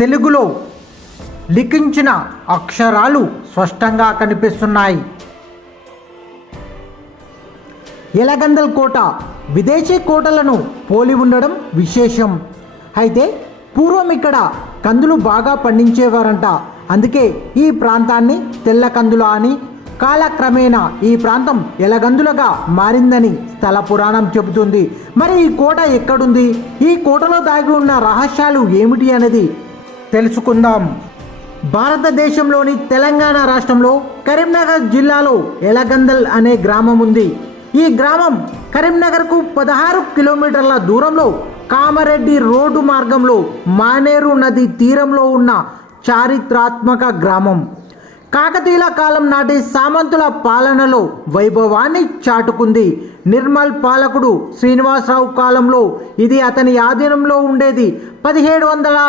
తెలుగులో లిఖించిన అక్షరాలు స్పష్టంగా కనిపిస్తున్నాయి. ఎలగందల్ కోట విదేశీ కోటలను పోలి ఉండడం విశేషం. అయితే పూర్వం ఇక్కడ కందులు బాగా పండించేవారంట. అందుకే ఈ ప్రాంతాన్ని తెల్ల కందుల అని, కాలక్రమేణా ఈ ప్రాంతం ఎలగందులుగా మారిందని స్థల పురాణం చెబుతుంది. మరి ఈ కోట ఎక్కడుంది, ఈ కోటలో దాగి ఉన్న రహస్యాలు ఏమిటి అనేది తెలుసుకుందాం. భారతదేశంలోని తెలంగాణ రాష్ట్రంలో కరీంనగర్ జిల్లాలో ఎలగందల్ అనే గ్రామం ఉంది. ఈ గ్రామం కరీంనగర్కు 16 కిలోమీటర్ల దూరంలో కామారెడ్డి రోడ్డు మార్గంలో మానేరు నది తీరంలో ఉన్న చారిత్రాత్మక గ్రామం. కాకతీయుల కాలం నాటి సామంతుల పాలనలో వైభవాన్ని చాటుకుంది. నిర్మల్ పాలకుడు శ్రీనివాసరావు కాలంలో ఇది అతని ఆధీనంలో ఉండేది.